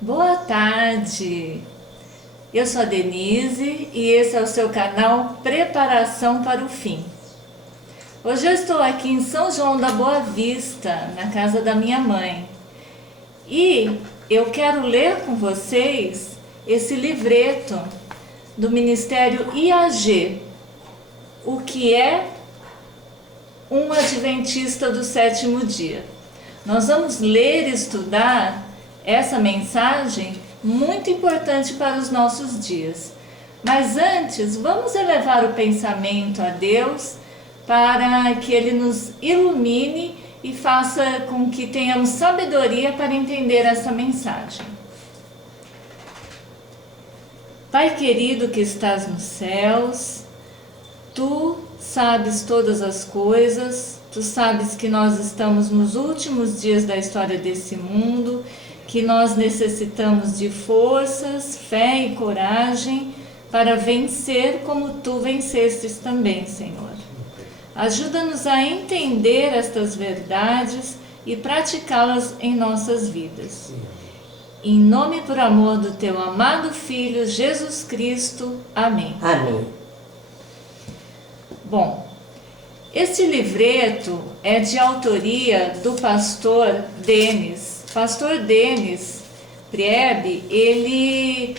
Boa tarde, eu sou a Denise e esse é o seu canal Preparação para o Fim. Hoje eu estou aqui em São João da Boa Vista, na casa da minha mãe. E eu quero ler com vocês esse livreto do Ministério IAG, o que é um Adventista do Sétimo Dia. Nós vamos ler e estudar essa mensagem muito importante para os nossos dias. Mas antes, vamos elevar o pensamento a Deus para que Ele nos ilumine e faça com que tenhamos sabedoria para entender essa mensagem. Pai querido que estás nos céus, Tu sabes todas as coisas, Tu sabes que nós estamos nos últimos dias da história desse mundo, que nós necessitamos de forças, fé e coragem para vencer como Tu vencestes também, Senhor. Ajuda-nos a entender estas verdades e praticá-las em nossas vidas. Em nome e por amor do Teu amado Filho, Jesus Cristo. Amém. Amém. Bom, este livreto é de autoria do pastor Denis. Pastor Denis Priebe, ele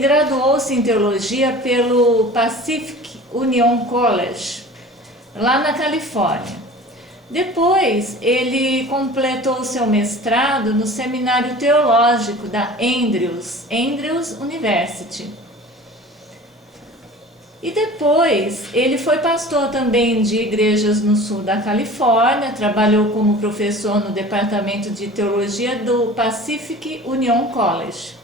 graduou-se em teologia pelo Pacific Union College, lá na Califórnia. Depois, ele completou seu mestrado no Seminário Teológico da Andrews University. E depois, ele foi pastor também de igrejas no sul da Califórnia, trabalhou como professor no Departamento de Teologia do Pacific Union College.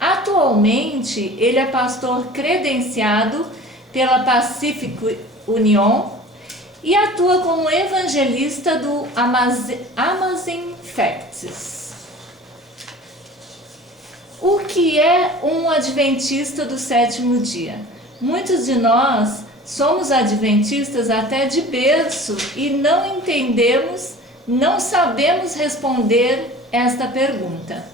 Atualmente, ele é pastor credenciado pela Pacific Union e atua como evangelista do Amazing Facts. O que é um adventista do sétimo dia? Muitos de nós somos adventistas até de berço e não entendemos, não sabemos responder esta pergunta.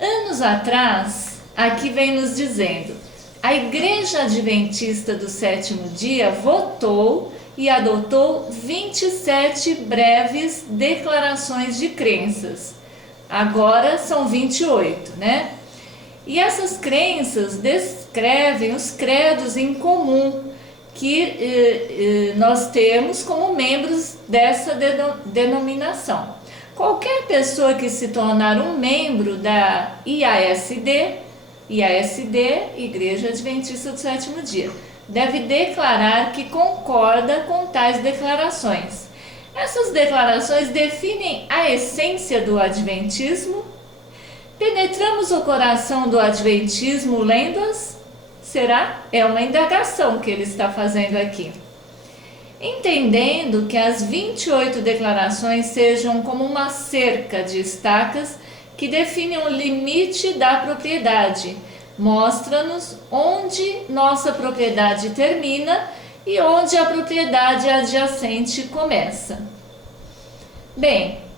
Anos atrás, aqui vem nos dizendo, a Igreja Adventista do Sétimo Dia votou e adotou 27 breves declarações de crenças. Agora são 28, né? E essas crenças descrevem os credos em comum que nós temos como membros dessa denominação. Qualquer pessoa que se tornar um membro da IASD, Igreja Adventista do Sétimo Dia, deve declarar que concorda com tais declarações. Essas declarações definem a essência do adventismo. Penetramos o coração do adventismo lendo-as? Será? É uma indagação que ele está fazendo aqui. Entendendo que as 28 declarações sejam como uma cerca de estacas que definem o limite da propriedade, mostra-nos onde nossa propriedade termina e onde a propriedade adjacente começa. Bem,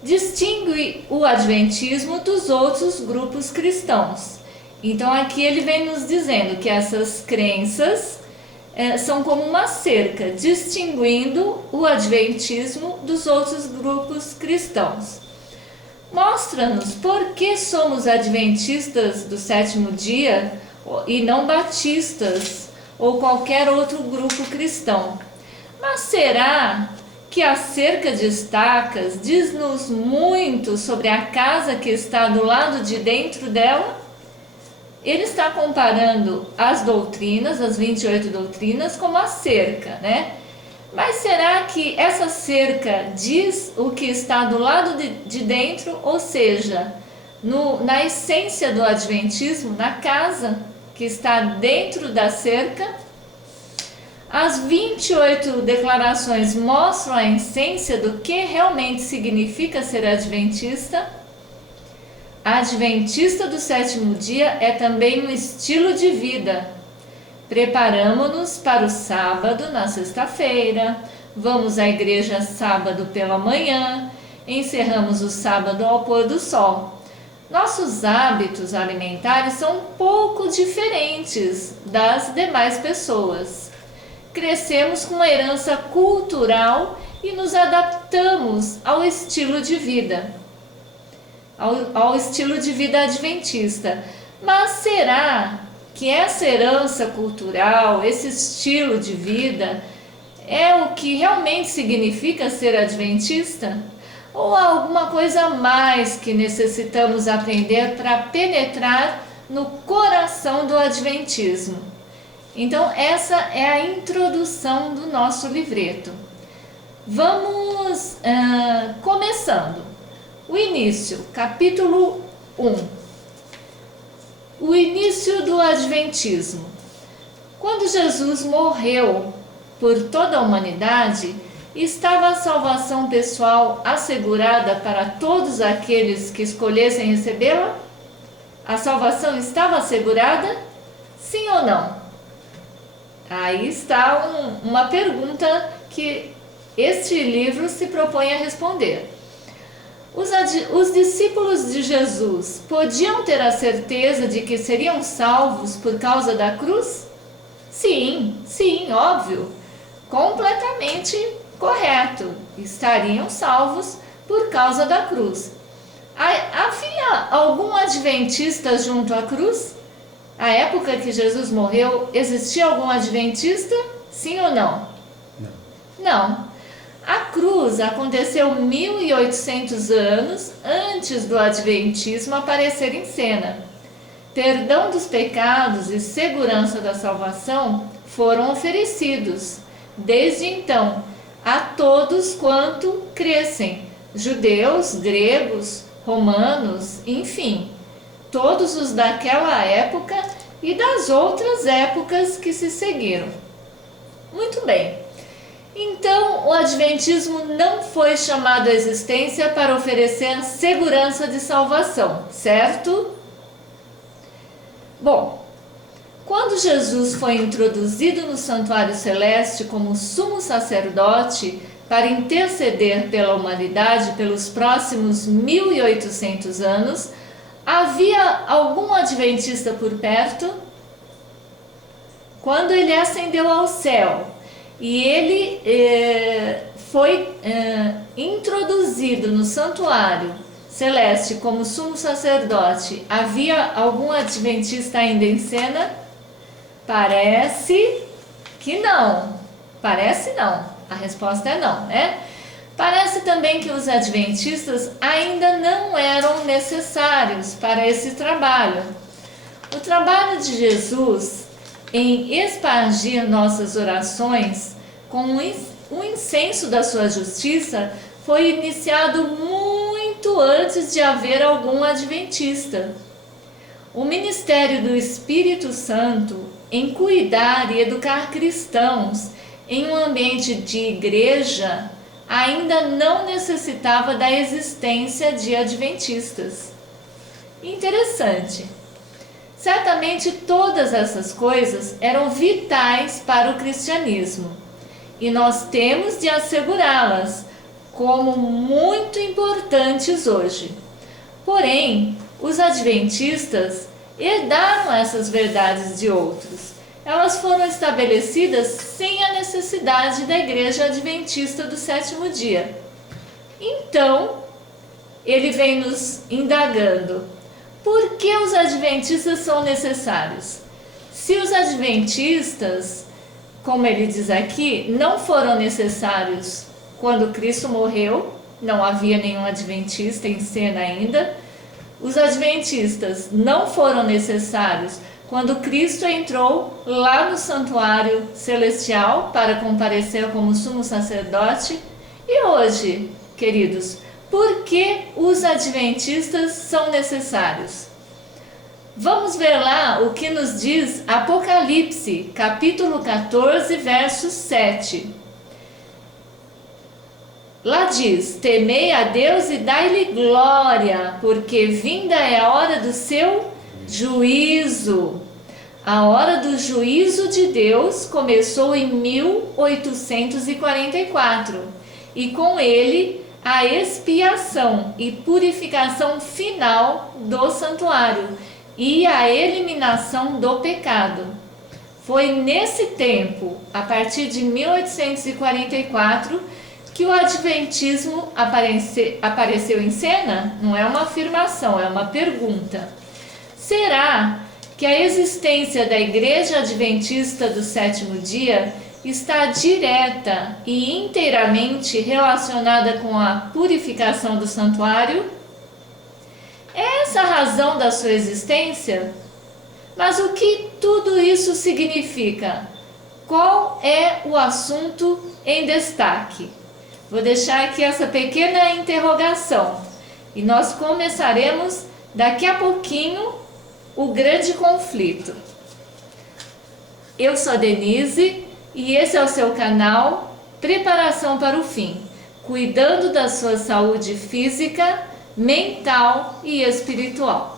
distingue o adventismo dos outros grupos cristãos. Então aqui ele vem nos dizendo que essas crenças são como uma cerca, distinguindo o adventismo dos outros grupos cristãos. Mostra-nos por que somos adventistas do sétimo dia e não batistas ou qualquer outro grupo cristão. Mas será que a cerca de estacas diz-nos muito sobre a casa que está do lado de dentro dela? Ele está comparando as doutrinas, as 28 doutrinas, como a cerca, né? Mas será que essa cerca diz o que está do lado de dentro, ou seja, na essência do adventismo, na casa que está dentro da cerca? As 28 declarações mostram a essência do que realmente significa ser adventista. Adventista do sétimo dia é também um estilo de vida. Preparamo-nos para o sábado na sexta-feira, vamos à igreja sábado pela manhã, encerramos o sábado ao pôr do sol. nossos hábitos alimentares são um pouco diferentes das demais pessoas. Crescemos com uma herança cultural e nos adaptamos ao estilo de vida, ao estilo de vida adventista. Mas será que essa herança cultural, esse estilo de vida, é o que realmente significa ser adventista? Ou há alguma coisa a mais que necessitamos aprender para penetrar no coração do adventismo? Então, essa é a introdução do nosso livreto. Vamos começando. O início, capítulo 1. O início do adventismo. Quando Jesus morreu por toda a humanidade, estava a salvação pessoal assegurada para todos aqueles que escolhessem recebê-la? A salvação estava assegurada? Sim ou não? Aí está uma pergunta que este livro se propõe a responder. Os discípulos de Jesus podiam ter a certeza de que seriam salvos por causa da cruz? Sim, óbvio. Completamente correto. Estariam salvos por causa da cruz. Havia algum adventista junto à cruz? À época que Jesus morreu, existia algum adventista? Sim ou não? Não. A cruz aconteceu 1800 anos antes do adventismo aparecer em cena. Perdão dos pecados e segurança da salvação foram oferecidos, desde então, a todos quanto crescem, judeus, gregos, romanos, enfim, todos os daquela época e das outras épocas que se seguiram. Muito bem. Então, o adventismo não foi chamado à existência para oferecer segurança de salvação, certo? Bom, quando Jesus foi introduzido no santuário celeste como sumo sacerdote para interceder pela humanidade pelos próximos 1800 anos, havia algum adventista por perto? Quando ele ascendeu ao céu, e ele foi introduzido no santuário celeste como sumo sacerdote, havia algum adventista ainda em cena? Parece que não. Parece não. A resposta é não, né? Parece também que os adventistas ainda não eram necessários para esse trabalho. O trabalho de Jesus em expandir nossas orações com o incenso da sua justiça foi iniciado muito antes de haver algum adventista. O ministério do Espírito Santo em cuidar e educar cristãos em um ambiente de igreja ainda não necessitava da existência de adventistas. Interessante. Certamente todas essas coisas eram vitais para o cristianismo e nós temos de assegurá-las como muito importantes hoje. Porém, os adventistas herdaram essas verdades de outros. Elas foram estabelecidas sem a necessidade da Igreja Adventista do Sétimo Dia. Então, ele vem nos indagando: por que os adventistas são necessários? Se os adventistas, como ele diz aqui, não foram necessários quando Cristo morreu, não havia nenhum adventista em cena ainda. Os adventistas não foram necessários quando Cristo entrou lá no santuário celestial para comparecer como sumo sacerdote. E hoje, queridos, por que os adventistas são necessários? Vamos ver lá o que nos diz Apocalipse, capítulo 14, verso 7. Lá diz: temei a Deus e dai-lhe glória, porque vinda é a hora do seu juízo. A hora do juízo de Deus começou em 1844 e com ele a expiação e purificação final do santuário e a eliminação do pecado. Foi nesse tempo, a partir de 1844, que o Adventismo apareceu em cena. Não é uma afirmação, é uma pergunta. Será que a existência da Igreja Adventista do Sétimo Dia está direta e inteiramente relacionada com a purificação do santuário? É essa a razão da sua existência? Mas o que tudo isso significa? Qual é o assunto em destaque? Vou deixar aqui essa pequena interrogação e nós começaremos daqui a pouquinho o grande conflito. Eu sou a Denise e esse é o seu canal Preparação para o Fim, cuidando da sua saúde física, mental e espiritual.